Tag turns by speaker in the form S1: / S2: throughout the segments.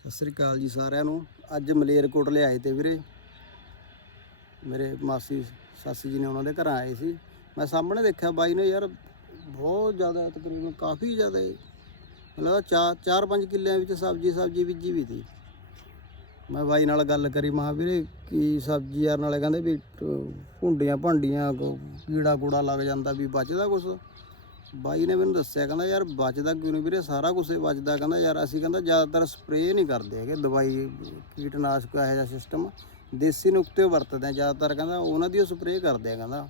S1: ਸਤਿ ਸ੍ਰੀ ਅਕਾਲ ਜੀ ਸਾਰਿਆਂ ਨੂੰ। ਅੱਜ ਮਲੇਰਕੋਟ ਲਿਆਏ ਤੇ ਵੀਰੇ। ਮੇਰੇ ਮਾਸੀ, ਸਾਸੀ ਜੀ ਨੇ ਉਹਨਾਂ ਦੇ ਘਰ ਆਏ ਸੀ। ਮੈਂ ਸਾਹਮਣੇ ਦੇਖਿਆ ਬਾਈ ਨੇ ਯਾਰ ਬਹੁਤ ਜ਼ਿਆਦਾ ਤਕਰੀਬਨ ਕਾਫੀ ਜ਼ਿਆਦਾ ਮਤਲਬ ਚਾਰ ਚਾਰ ਪੰਜ ਕਿੱਲਿਆਂ ਵਿੱਚ ਸਬਜ਼ੀ ਸਬਜ਼ੀ ਬੀਜੀ ਵੀ ਸੀ ਮੈਂ ਬਾਈ ਨਾਲ ਗੱਲ ਕਰੀ ਮਹਾ ਵੀਰੇ ਕੀ ਸਬਜ਼ੀ ਯਾਰ, ਨਾਲੇ ਕਹਿੰਦੇ ਵੀ ਭੁੰਡੀਆਂ ਭਾਂਡੀਆਂ ਕੀੜਾ ਕੂੜਾ ਲੱਗ ਜਾਂਦਾ ਵੀ ਬਚਦਾ ਕੁਛ। ਬਾਈ ਨੇ ਮੈਨੂੰ ਦੱਸਿਆ, ਕਹਿੰਦਾ ਯਾਰ ਬਚਦਾ ਕਿਉਂ ਨਹੀਂ ਵੀਰੇ? ਸਾਰਾ ਕੁਝ ਬਚਦਾ। ਕਹਿੰਦਾ ਯਾਰ ਅਸੀਂ ਕਹਿੰਦਾ ਜ਼ਿਆਦਾਤਰ ਸਪਰੇਅ ਨਹੀਂ ਕਰਦੇ ਹੈਗੇ ਦਵਾਈ, ਕੀਟਨਾਸ਼ਕ ਇਹੋ ਜਿਹਾ ਸਿਸਟਮ ਦੇਸੀ ਨੁਕਤੇ ਵਰਤਦੇ ਆ ਜ਼ਿਆਦਾਤਰ, ਕਹਿੰਦਾ ਉਹਨਾਂ ਦੀ ਸਪਰੇਅ ਕਰਦੇ ਆ, ਕਹਿੰਦਾ।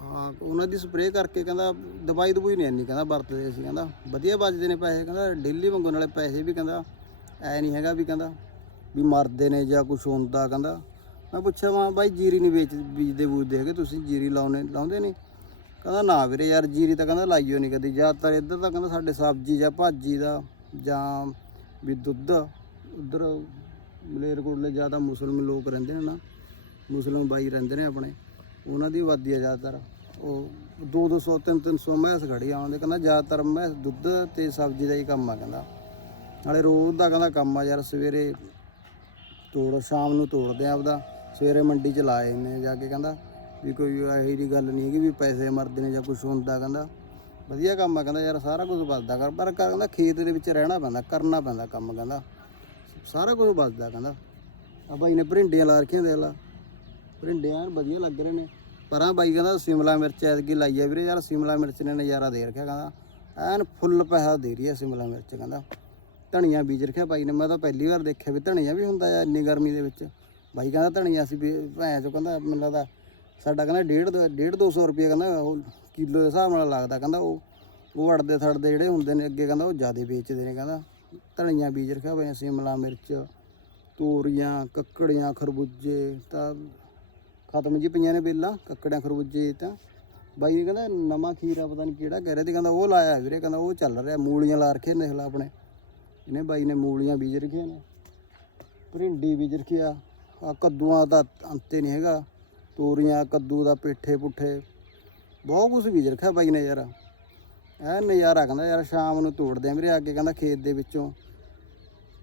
S1: ਹਾਂ, ਉਹਨਾਂ ਦੀ ਸਪਰੇਅ ਕਰਕੇ ਕਹਿੰਦਾ ਦਵਾਈ ਦਵਾਈ ਨਹੀਂ ਇੰਨੀ, ਕਹਿੰਦਾ ਵਰਤਦੇ ਅਸੀਂ, ਕਹਿੰਦਾ। ਵਧੀਆ ਬਚਦੇ ਨੇ ਪੈਸੇ, ਕਹਿੰਦਾ ਡੇਲੀ ਮੰਗਣ ਵਾਲੇ ਪੈਸੇ ਵੀ, ਕਹਿੰਦਾ। ਐ ਨਹੀਂ ਹੈਗਾ ਵੀ, ਕਹਿੰਦਾ, ਵੀ ਮਰਦੇ ਨੇ ਜਾਂ ਕੁਝ ਹੁੰਦਾ, ਕਹਿੰਦਾ। ਮੈਂ ਪੁੱਛਿਆ, ਮੈਂ ਬਾਈ ਜੀਰੀ ਨਹੀਂ ਵੇਚ ਬੀਜਦੇ ਬੂਜਦੇ ਹੈਗੇ, ਤੁਸੀਂ ਜੀਰੀ ਲਾਉਣੇ ਲਾਉਂਦੇ ਨਹੀਂ ਕਹਿੰਦਾ, ਨਾ ਵੀਰੇ ਯਾਰ, ਜੀਰੀ ਤਾਂ ਕਹਿੰਦਾ ਲਾਈਓ ਨਹੀਂ ਕਦੀ। ਜ਼ਿਆਦਾਤਰ ਇੱਧਰ ਤਾਂ ਕਹਿੰਦਾ ਸਾਡੇ ਸਬਜ਼ੀ ਜਾਂ ਭਾਜੀ ਦਾ ਜਾਂ ਵੀ ਦੁੱਧ, ਉਧਰ ਮਲੇਰਕੋਟਲੇ ਜ਼ਿਆਦਾ ਮੁਸਲਮਾਨ ਲੋਕ ਰਹਿੰਦੇ ਨੇ ਨਾ ਮੁਸਲਮਾਨ ਬਾਈ ਰਹਿੰਦੇ ਨੇ ਆਪਣੇ, ਉਹਨਾਂ ਦੀ ਆਬਾਦੀ ਆ ਜ਼ਿਆਦਾਤਰ। ਉਹ 2 200 3 300 ਮੈਂਸ ਖੜੀ ਆਉਂਦੇ ਕਹਿੰਦਾ, ਜ਼ਿਆਦਾਤਰ ਮੈਂ ਦੁੱਧ ਤੇ ਸਬਜ਼ੀ ਦਾ ਹੀ ਕੰਮ ਆ ਕਹਿੰਦਾ। ਨਾਲੇ ਰੋਜ਼ ਦਾ ਕਹਿੰਦਾ ਕੰਮ ਆ ਯਾਰ, ਸਵੇਰੇ ਤੋੜ, ਸ਼ਾਮ ਨੂੰ ਤੋੜਦੇ ਆ ਆਪਦਾ। ਸਵੇਰੇ ਮੰਡੀ ਚ ਲਾਏ ਨੇ ਜਾ ਕੇ ਕਹਿੰਦਾ। ਵੀ ਕੋਈ ਇਹੋ ਜਿਹੀ ਗੱਲ ਨਹੀਂ ਹੈਗੀ ਵੀ ਪੈਸੇ ਮਰਦੇ ਨੇ ਜਾਂ ਕੁਝ ਹੁੰਦਾ ਕਹਿੰਦਾ। ਵਧੀਆ ਕੰਮ ਆ ਕਹਿੰਦਾ ਯਾਰ, ਸਾਰਾ ਕੁਝ ਬਚਦਾ ਕਰ, ਪਰ ਕਹਿੰਦਾ ਖੇਤ ਦੇ ਵਿੱਚ ਰਹਿਣਾ ਪੈਂਦਾ, ਕਰਨਾ ਪੈਂਦਾ ਕੰਮ ਕਹਿੰਦਾ। ਸਾਰਾ ਕੁਝ ਬਚਦਾ ਕਹਿੰਦਾ। ਆ ਬਾਈ ਨੇ ਭਰਿੰਡੀਆਂ ਲਾ ਰੱਖੀਆਂ ਦੇਖ ਲਾ। ਭਰਿੰਡੀਆਂ ਐਨ ਵਧੀਆ ਲੱਗ ਰਹੇ ਨੇ। ਪਰਾਂ ਬਾਈ ਕਹਿੰਦਾ ਸਿਮਲਾ ਮਿਰਚ ਐਤਕੀ ਲਾਈ ਆ ਵੀਰੇ, ਯਾਰ ਸਿਮਲਾ ਮਿਰਚ ਨੇ ਨਜ਼ਾਰਾ ਦੇ ਰੱਖਿਆ ਕਹਿੰਦਾ। ਐਨ ਫੁੱਲ ਪੈਸਾ ਦੇ ਰਹੀ ਹੈ ਸਿਮਲਾ ਮਿਰਚ ਕਹਿੰਦਾ। ਧਨੀਆ ਬੀਜ ਰੱਖਿਆ ਬਾਈ ਨੇ, ਮੈਂ ਤਾਂ ਪਹਿਲੀ ਵਾਰ ਦੇਖਿਆ ਵੀ ਧਨੀਆ ਵੀ ਹੁੰਦਾ ਆ ਇੰਨੀ ਗਰਮੀ ਦੇ ਵਿੱਚ। ਬਾਈ ਕਹਿੰਦਾ ਧਨੀਆ ਅਸੀਂ ਵੀ ਭੈਣ ਚੋ ਕਹਿੰਦਾ ਮੈਨੂੰ ਲੱਗਦਾ ਸਾਡਾ ਕਹਿੰਦਾ ਡੇਢ ਦੋ- ਡੇਢ 200 ਰੁਪਏ ਕਹਿੰਦਾ ਉਹ ਕਿਲੋ ਦੇ ਹਿਸਾਬ ਨਾਲ ਲੱਗਦਾ ਕਹਿੰਦਾ ਉਹ ਉਹ ਅੜਦੇ ਥੜਦੇ ਜਿਹੜੇ ਹੁੰਦੇ ਨੇ ਅੱਗੇ ਕਹਿੰਦਾ ਉਹ ਜ਼ਿਆਦਾ ਵੇਚਦੇ ਨੇ ਕਹਿੰਦਾ। ਧਨੀਆ ਬੀਜ ਰੱਖਿਆ ਹੋਇਆ, ਸਿਮਲਾ ਮਿਰਚ, ਤੋਰੀਆਂ, ਕੱਕੜੀਆਂ, ਖਰਬੂਜੇ ਤਾਂ ਖਤਮ ਜੀ ਪਈਆਂ ਨੇ ਬੇਲਾਂ, ਕੱਕੜਿਆਂ, ਖਰਬੂਜੇ ਤਾਂ। ਬਾਈ ਨੇ ਕਹਿੰਦਾ ਨਵਾਂ ਖੀਰਾ ਪਤਾ ਨਹੀਂ ਕਿਹੜਾ ਕਹਿ ਰਿਹਾ ਤੇ ਕਹਿੰਦਾ ਉਹ ਲਾਇਆ ਵੀਰੇ, ਕਹਿੰਦਾ ਉਹ ਚੱਲ ਰਿਹਾ, ਮੂਲੀਆਂ ਲਾ ਰੱਖੇ ਨੇ ਦੇਖ ਆਪਣੇ। ਇਹਨੇ ਬਾਈ ਨੇ ਮੂਲੀਆਂ ਬੀਜ ਰੱਖੀਆਂ ਨੇ। ਭਰਿੰਡੀ ਬੀਜ ਰੱਖਿਆ ਆ ਕੱਦੂਆਂ ਦਾ ਅੰਤੇ ਨਹੀਂ ਹੈਗਾ। ਤੋਰੀਆਂ, ਕੱਦੂ ਦਾ ਪੇਠੇ ਪੁੱਠੇ। ਬਹੁਤ ਕੁਝ ਬੀਜ ਰੱਖਿਆ ਬਾਈ ਨੇ ਯਾਰ। ਐ ਨਜ਼ਾਰਾ ਕਹਿੰਦਾ ਯਾਰ, ਸ਼ਾਮ ਨੂੰ ਤੋੜਦੇ ਆ ਵੀਰੇ ਆ ਕੇ ਕਹਿੰਦਾ ਖੇਤ ਦੇ ਵਿੱਚੋਂ।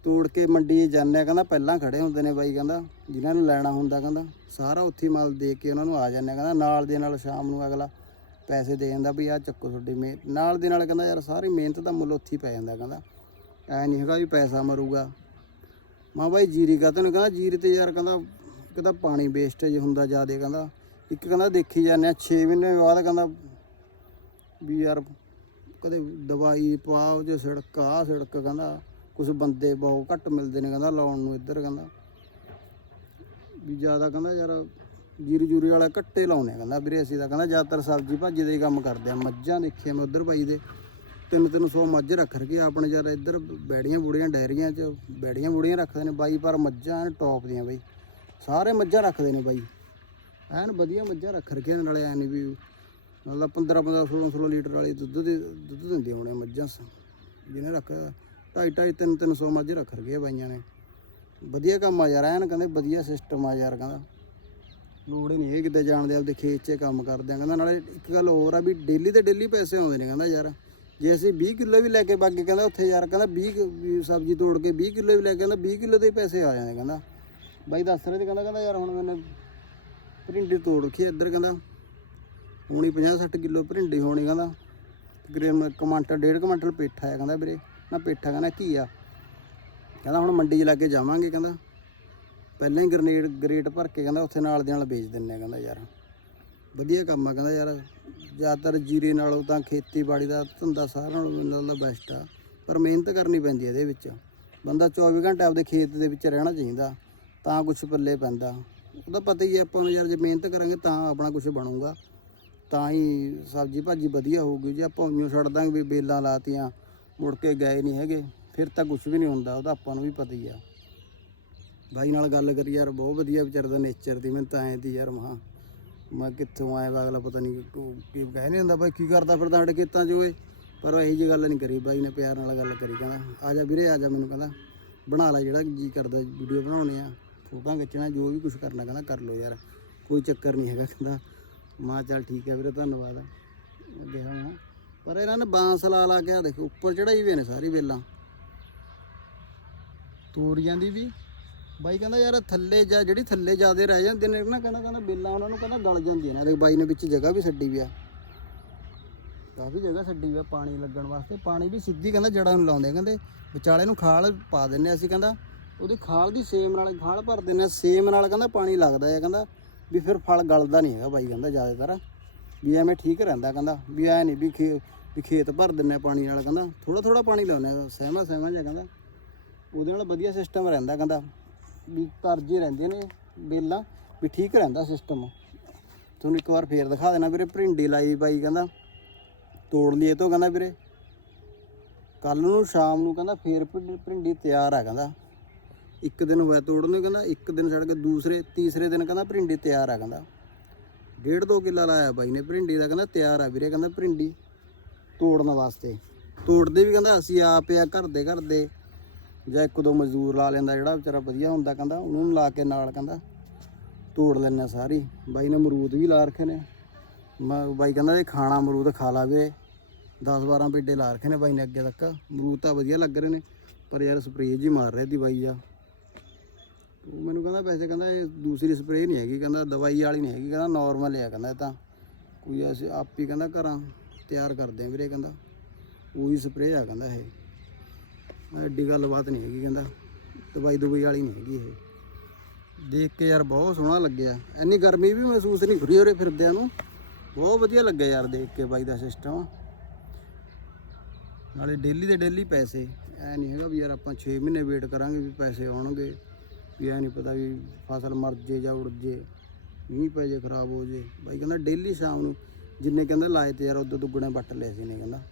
S1: ਤੋੜ ਕੇ ਮੰਡੀ ਜਾਂਦੇ ਆ ਕਹਿੰਦਾ ਪਹਿਲਾਂ ਖੜੇ ਹੁੰਦੇ ਨੇ ਬਾਈ ਕਹਿੰਦਾ, ਜਿਨ੍ਹਾਂ ਨੂੰ ਲੈਣਾ ਹੁੰਦਾ ਕਹਿੰਦਾ, ਸਾਰਾ ਉੱਥੇ ਹੀ ਮਾਲ ਦੇ ਕੇ ਉਹਨਾਂ ਨੂੰ ਆ ਜਾਂਦੇ ਆ ਕਹਿੰਦਾ, ਨਾਲ ਦੇ ਨਾਲ ਸ਼ਾਮ ਨੂੰ ਅਗਲਾ ਪੈਸੇ ਦੇ ਜਾਂਦਾ ਵੀ ਆ ਚੱਕੋ ਤੁਹਾਡੀ ਮਿਹਨਤ। ਨਾਲ ਦੇ ਨਾਲ ਕਹਿੰਦਾ ਯਾਰ, ਸਾਰੀ ਮਿਹਨਤ ਦਾ ਮੁੱਲ ਉੱਥੇ ਹੀ ਪੈ ਜਾਂਦਾ ਕਹਿੰਦਾ। ਐ ਨਹੀਂ ਹੈਗਾ ਵੀ ਪੈਸਾ ਮਰੂਗਾ। ਮਾਂ ਬਾਈ ਜੀਰੀ ਕਾ ਤੈਨੂੰ ਕਹਿੰਦਾ, ਜੀਰੀ ਤੇ ਯਾਰ ਕਹਿੰਦਾ ਇੱਕ ਤਾਂ ਪਾਣੀ ਵੇਸਟੇਜ ਹੁੰਦਾ ਜ਼ਿਆਦਾ ਕਹਿੰਦਾ, ਇੱਕ ਕਹਿੰਦਾ ਦੇਖੀ ਜਾਂਦੇ ਆ 6 ਮਹੀਨੇ ਬਾਅਦ ਕਹਿੰਦਾ ਵੀ ਯਾਰ ਕਦੇ ਦਵਾਈ ਪਾਓ ਜੇ ਸੜਕ ਆ ਸੜਕ ਕਹਿੰਦਾ ਕੁਝ ਬੰਦੇ ਬਹੁਤ ਘੱਟ ਮਿਲਦੇ ਨੇ ਕਹਿੰਦਾ ਲਾਉਣ ਨੂੰ ਇੱਧਰ ਕਹਿੰਦਾ। ਵੀ ਜ਼ਿਆਦਾ ਕਹਿੰਦਾ ਯਾਰ ਜੀਰੀ ਜੂਰੀ ਵਾਲਾ ਘੱਟੇ ਲਾਉਨੇ ਆ ਕਹਿੰਦਾ ਵੀਰੇ, ਅਸੀਂ ਤਾਂ ਕਹਿੰਦਾ ਜ਼ਿਆਦਾਤਰ ਸਬਜ਼ੀ ਭਾਜੀ ਦਾ ਹੀ ਕੰਮ ਕਰਦੇ ਆ, ਮੱਝਾਂ ਦੇਖੀਆਂ ਮੈਂ ਉਧਰ ਬਾਈ ਦੇ, ਤਿੰਨ ਤਿੰਨ ਸੌ ਮੱਝ ਰੱਖ ਰਕੇ ਆਪਣੇ ਯਾਰ ਇੱਧਰ ਬੈੜੀਆਂ ਬੂੜੀਆਂ ਡੈਰੀਆਂ 'ਚ, ਬੈੜੀਆਂ ਬੂੜੀਆਂ ਰੱਖਦੇ ਨੇ ਬਾਈ, ਪਰ ਮੱਝਾਂ ਐਨ ਟੌਪ ਦੀਆਂ ਬਾਈ। ਸਾਰੇ ਮੱਝਾਂ ਰੱਖਦੇ ਨੇ ਬਾਈ। ਐਨ ਵਧੀਆ ਮੱਝਾਂ ਰੱਖ ਰਕੀਆਂ ਨਾਲੇ ਐ ਨਹੀਂ ਵੀ। ਮਤਲਬ 15 15 16 16 ਲੀਟਰ ਵਾਲੀ ਦੁੱਧ ਦੇ, ਦੁੱਧ ਦਿੰਦੇ ਹੋਣੇ ਮੱਝਾਂ ਜਿਹਨੇ ਰੱਖ ਢਾਈ ਢਾਈ, ਤਿੰਨ ਤਿੰਨ ਸੌ ਮੱਝ ਰੱਖ ਰਕੇ ਬਾਈਆਂ ਨੇ। ਵਧੀਆ ਕੰਮ ਆ ਯਾਰ, ਐਨ ਕਹਿੰਦੇ ਵਧੀਆ ਸਿਸਟਮ ਆ ਯਾਰ ਕਹਿੰਦਾ। ਲੋੜ ਹੀ ਨਹੀਂ ਇਹ ਕਿਤੇ ਜਾਣ ਦੇ, ਆਪਦੇ ਖੇਤ 'ਚ ਕੰਮ ਕਰਦੇ ਆ। ਕਹਿੰਦਾ ਨਾਲੇ ਇੱਕ ਗੱਲ ਹੋਰ ਆ ਵੀ ਡੇਲੀ ਤੇ ਡੇਲੀ ਪੈਸੇ ਆਉਂਦੇ ਨੇ ਕਹਿੰਦਾ ਯਾਰ। ਜੇ ਅਸੀਂ 20 ਕਿਲੋ ਵੀ ਲੈ ਕੇ ਬਾਗੇ ਕਹਿੰਦਾ ਉੱਥੇ ਯਾਰ ਕਹਿੰਦਾ 20 ਕੁ ਸਬਜ਼ੀ ਤੋੜ ਕੇ 20 ਕਿਲੋ ਵੀ ਲੈ ਕੇ ਕਹਿੰਦਾ 20 ਕਿਲੋ ਦੇ ਹੀ ਪੈਸੇ ਆ ਜਾਂਦੇ ਕਹਿੰਦਾ। ਬਾਈ ਦੱਸ ਰਹੇ ਤੇ ਕਹਿੰਦਾ ਕਹਿੰਦਾ ਯਾਰ ਹੁਣ ਮੈਨੇ ਭਰਿੰਡੀ ਤੋੜ ਰੱਖੀ ਆ ਇੱਧਰ, ਕਹਿੰਦਾ। ਹੁਣੀ 50 60 ਕਿਲੋ ਭਰਿੰਡੀ ਹੋਣੀ, ਕਹਿੰਦਾ। ਤਕਰੀਬਨ ਕਮਾਂਟਲ ਡੇਢ ਕਮਾਂਟਰ ਪੇਠਾ ਆ, ਕਹਿੰਦਾ ਵੀਰੇ। ਨਾ ਪੇਠਾ, ਕਹਿੰਦਾ ਕੀ ਆ। ਕਹਿੰਦਾ ਹੁਣ ਮੰਡੀ 'ਚ ਲੱਗ ਕੇ ਜਾਵਾਂਗੇ, ਕਹਿੰਦਾ। ਪਹਿਲਾਂ ਹੀ ਗ੍ਰਨੇਡ, ਗ੍ਰੇਟ ਭਰ ਕੇ, ਕਹਿੰਦਾ, ਉੱਥੇ ਨਾਲ ਦੇ ਨਾਲ ਵੇਚ ਦਿੰਨੇ ਆ, ਕਹਿੰਦਾ ਯਾਰ। ਵਧੀਆ ਕੰਮ ਆ, ਕਹਿੰਦਾ ਯਾਰ। ਜ਼ਿਆਦਾਤਰ ਜੀਰੇ ਨਾਲੋਂ ਤਾਂ ਖੇਤੀਬਾੜੀ ਦਾ ਧੰਦਾ ਸਾਰਿਆਂ ਨਾਲੋਂ ਮੈਨੂੰ ਬੈਸਟ ਆ। ਪਰ ਮਿਹਨਤ ਕਰਨੀ ਪੈਂਦੀ ਹੈ ਇਹਦੇ ਵਿੱਚ। ਬੰਦਾ 24 ਘੰਟੇ ਆਪਦੇ ਖੇਤ ਦੇ ਵਿੱਚ ਰਹਿਣਾ ਚਾਹੀਦਾ। ਤਾਂ ਕੁਝ ਪੱਲੇ ਪੈਂਦਾ। ਉਹਦਾ ਪਤਾ ਹੀ ਹੈ ਆਪਾਂ ਨੂੰ ਯਾਰ, ਜੇ ਮਿਹਨਤ ਕਰਾਂਗੇ ਤਾਂ ਆਪਣਾ ਕੁਝ ਬਣੂਗਾ। ਤਾਂ ਹੀ ਸਬਜ਼ੀ ਭਾਜੀ ਵਧੀਆ ਹੋਊਗੀ। ਜੇ ਆਪਾਂ ਉਈਓ ਛੱਡ ਦਾਂਗੇ ਵੀ ਬੇਲਾਂ ਲਾਤੀਆਂ, ਮੁੜ ਕੇ ਗਏ ਨਹੀਂ ਹੈਗੇ, ਫਿਰ ਤਾਂ ਕੁਝ ਵੀ ਨਹੀਂ ਹੁੰਦਾ। ਉਹਦਾ ਆਪਾਂ ਨੂੰ ਵੀ ਪਤਾ ਹੀ ਆ। ਬਾਈ ਨਾਲ ਗੱਲ ਕਰੀ ਯਾਰ, ਬਹੁਤ ਵਧੀਆ ਵਿਚਾਰ ਦਾ ਨੇਚਰ ਦੀ ਮੈਂ ਤਾਂ ਐਂ ਦੀ ਯਾਰ ਮਹਾ। ਮੈਂ ਕਿੱਥੋਂ ਆਇਆ ਵਾ, ਅਗਲਾ ਪਤਾ ਨਹੀਂ ਕੀ ਕਹਿ ਨਹੀਂ ਹੁੰਦਾ। ਬਾਈ ਕੀ ਕਰਦਾ ਫਿਰਦਾ ਸਾਡੇ ਖੇਤਾਂ 'ਚ ਓਏ? ਪਰ ਉਹ ਇਹੀ ਜਿਹੀ ਗੱਲ ਨਹੀਂ ਕਰੀ। ਬਾਈ ਨੇ ਪਿਆਰ ਨਾਲ ਗੱਲ ਕਰੀ, ਕਹਿੰਦਾ, ਆ ਜਾ ਵੀਰੇ, ਆ ਜਾ ਮੈਨੂੰ ਕਹਿੰਦਾ। ਬਣਾ ਲੈ ਜਿਹੜਾ ਜੀ ਕਰਦਾ, ਵੀਡੀਓ ਬਣਾਉਣੇ ਆ। ਫੋਟੋਆਂ ਖਿੱਚਣਾ, ਜੋ ਵੀ ਕੁਝ ਕਰਨਾ, ਕਹਿੰਦਾ ਕਰ ਲਓ ਯਾਰ। ਕੋਈ ਚੱਕਰ ਨਹੀਂ ਹੈਗਾ, ਕਹਿੰਦਾ। ਮਾ ਚੱਲ ਠੀਕ ਹੈ ਵੀਰੇ, ਧੰਨਵਾਦ। ਮੈਂ ਮੈਂ ਪਰ ਇਹਨਾਂ ਨੇ ਬਾਂਸ ਲਾ ਲਾ ਕੇ ਆਹ ਦੇਖੋ, ਉੱਪਰ ਚੜਾਈ ਵੀ ਨੇ ਸਾਰੀ ਵੇਲਾਂ। ਤੋਰੀਆਂ ਜਾਂਦੀ ਵੀ। ਬਾਈ ਕਹਿੰਦਾ ਯਾਰ, ਥੱਲੇ ਜਾ, ਜਿਹੜੀ ਥੱਲੇ ਜਿਆਦੇ ਰਹਿ ਜਾਂਦੇ ਨੇ ਨਾ, ਕਹਿੰਦਾ ਕਹਿੰਦਾ ਬੇਲਾਂ ਉਹਨਾਂ ਨੂੰ ਕਹਿੰਦਾ ਗਲ ਜਾਂਦੀਆਂ ਨੇ। ਦੇਖ ਬਾਈ ਨੇ ਵਿੱਚ ਜਗ੍ਹਾ ਵੀ ਛੱਡੀ ਵੀ ਆ। ਕਾਫੀ ਜਗ੍ਹਾ ਛੱਡੀ ਵੀ ਆ ਪਾਣੀ ਲੱਗਣ ਵਾਸਤੇ। ਪਾਣੀ ਵੀ ਸਿੱਧੀ ਕਹਿੰਦਾ ਜੜਾਂ ਨੂੰ ਲਾਉਂਦੇ ਕਹਿੰਦੇ ਵਿਚਾਲੇ ਨੂੰ ਖਾਲ ਪਾ ਦਿੰਨੇ ਅਸੀਂ, ਕਹਿੰਦਾ। ਉਹਦੀ ਖਾਲ ਦੀ ਸੇਮ ਨਾਲ ਖਾਲ ਭਰ ਦਿੰਨੇ ਆ, ਸੇਮ ਨਾਲ ਕਹਿੰਦਾ ਪਾਣੀ ਲੱਗਦਾ ਹੈ ਕਹਿੰਦਾ ਵੀ ਫਿਰ ਫਲ ਗਲਦਾ ਨਹੀਂ ਹੈਗਾ ਬਾਈ ਕਹਿੰਦਾ ਜ਼ਿਆਦਾਤਰ। ਵੀ ਐਵੇਂ ਠੀਕ ਰਹਿੰਦਾ ਕਹਿੰਦਾ ਵੀ ਐ ਨਹੀਂ ਵੀ ਖੇ ਵੀ ਖੇਤ ਭਰ ਦਿੰਨੇ ਆ ਪਾਣੀ ਨਾਲ ਕਹਿੰਦਾ ਥੋੜਾ ਥੋੜਾ ਪਾਣੀ ਲਾਉਂਦੇ ਆ ਸਹਿਮਾ ਸਹਿਮਾ ਜਿਹਾ ਕਹਿੰਦਾ। ਉਹਦੇ ਨਾਲ ਵਧੀਆ ਸਿਸਟਮ ਰਹਿੰਦਾ ਕਹਿੰਦਾ ਵੀ ਤਰਜੇ ਰਹਿੰਦੇ ਨੇ ਬੇਲਾਂ ਵੀ ਠੀਕ ਰਹਿੰਦਾ ਸਿਸਟਮ ਤੁਹਾਨੂੰ ਇੱਕ ਵਾਰ ਫੇਰ ਦਿਖਾ ਦੇਣਾ ਵੀਰੇ ਭਿੰਡੀ ਲਾਈ ਬਾਈ ਕਹਿੰਦਾ ਤੋੜ ਲਈ ਇਹ ਤੋਂ ਕਹਿੰਦਾ ਵੀਰੇ। ਕੱਲ ਨੂੰ ਸ਼ਾਮ ਨੂੰ ਕਹਿੰਦਾ ਫੇਰ ਭਿੰਡੀ ਭਿੰਡੀ ਤਿਆਰ ਆ ਕਹਿੰਦਾ। ਇੱਕ ਦਿਨ ਹੋਇਆ ਤੋੜਨ ਨੂੰ, ਕਹਿੰਦਾ ਇੱਕ ਦਿਨ ਛੱਡ ਕੇ ਦੂਸਰੇ, ਤੀਸਰੇ ਦਿਨ ਕਹਿੰਦਾ ਭਿੰਡੀ ਤਿਆਰ ਆ, ਕਹਿੰਦਾ। ਡੇਢ ਦੋ ਕਿੱਲਾ ਲਾਇਆ ਬਾਈ ਨੇ ਭਿੰਡੀ ਦਾ, ਕਹਿੰਦਾ ਤਿਆਰ ਆ ਵੀਰੇ, ਕਹਿੰਦਾ ਭਿੰਡੀ ਤੋੜਨ ਵਾਸਤੇ। ਤੋੜਦੇ ਵੀ ਕਹਿੰਦਾ ਅਸੀਂ ਆਪ ਆ, ਘਰ ਦੇ ਘਰ ਦੇ, ਜਾਂ ਇੱਕ ਦੋ ਮਜ਼ਦੂਰ ਲਾ ਲੈਂਦਾ ਜਿਹੜਾ ਵਿਚਾਰਾ ਵਧੀਆ ਹੁੰਦਾ, ਕਹਿੰਦਾ ਉਹਨੂੰ ਲਾ ਕੇ ਨਾਲ, ਕਹਿੰਦਾ ਤੋੜ ਲੈਣਾ ਸਾਰੀ। ਬਾਈ ਨੇ ਅਮਰੂਦ ਵੀ ਲਾ ਰੱਖੇ ਨੇ। ਮੈਂ, ਬਾਈ ਕਹਿੰਦਾ ਜੇ ਖਾਣਾ ਅਮਰੂਦ ਖਾ ਲਾ ਵੀਰੇ। 10 12 ਪੇਡੇ ਲਾ ਰੱਖੇ ਨੇ ਬਾਈ ਨੇ ਅੱਗੇ ਤੱਕ। ਅਮਰੂਦ ਤਾਂ ਵਧੀਆ ਲੱਗ ਰਹੇ ਨੇ, ਪਰ ਯਾਰ ਸਪਰੇਅ ਜੀ ਮਾਰ ਰਹੇ ਦੀ ਬਾਈ ਆ। ਮੈਨੂੰ ਕਹਿੰਦਾ ਵੈਸੇ ਕਹਿੰਦਾ ਇਹ ਦੂਸਰੀ ਸਪਰੇਅ ਨਹੀਂ ਹੈਗੀ, ਕਹਿੰਦਾ ਦਵਾਈ ਵਾਲੀ ਨਹੀਂ ਹੈਗੀ, ਕਹਿੰਦਾ ਨਾਰਮਲ ਆ ਕਹਿੰਦਾ ਇਹ ਤਾਂ। ਕੋਈ ਅਸੀਂ ਆਪ ਹੀ ਕਹਿੰਦਾ ਘਰਾਂ ਤਿਆਰ ਕਰਦੇ ਆ ਵੀਰੇ ਕਹਿੰਦਾ। ਉਹੀ ਸਪਰੇਅ ਆ ਕਹਿੰਦਾ ਇਹ। ਐਡੀ ਗੱਲਬਾਤ ਨਹੀਂ ਹੈਗੀ ਕਹਿੰਦਾ। ਦਵਾਈ ਦਵਾਈ ਵਾਲੀ ਨਹੀਂ ਹੈਗੀ ਇਹ। ਦੇਖ ਕੇ ਯਾਰ ਬਹੁਤ ਸੋਹਣਾ ਲੱਗਿਆ। ਇੰਨੀ ਗਰਮੀ ਵੀ ਮਹਿਸੂਸ ਨਹੀਂ ਹੋ ਰਹੀ ਉਰੇ ਫਿਰਦਿਆਂ ਨੂੰ। ਬਹੁਤ ਵਧੀਆ ਲੱਗਿਆ ਯਾਰ ਦੇਖ ਕੇ ਬਾਈ ਦਾ ਸਿਸਟਮ ਨਾਲੇ ਡੇਲੀ ਦੇ ਡੇਲੀ ਪੈਸੇ। ਐ ਨਹੀਂ ਹੈਗਾ ਵੀ ਯਾਰ ਆਪਾਂ 6 ਮਹੀਨੇ ਵੇਟ ਕਰਾਂਗੇ ਵੀ ਪੈਸੇ ਆਉਣਗੇ। ਵੀ ਐ ਨਹੀਂ ਪਤਾ ਵੀ ਫਸਲ ਮਰ ਜੇ ਜਾਂ ਉੜ ਜੇ, ਮੀਂਹ ਪੈ ਜੇ, ਖਰਾਬ ਹੋ ਜੇ। ਬਾਈ ਕਹਿੰਦਾ ਡੇਲੀ ਸ਼ਾਮ ਨੂੰ ਜਿੰਨੇ ਕਹਿੰਦਾ ਲਾਏ ਤੇ ਯਾਰ, ਉਦੋਂ ਦੁੱਗਣੇ ਵੱਟ ਲਏ ਸੀ ਨੇ ਕਹਿੰਦਾ।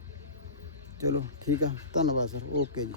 S1: ਚਲੋ ਠੀਕ ਆ, ਧੰਨਵਾਦ ਸਰ ਓਕੇ ਜੀ।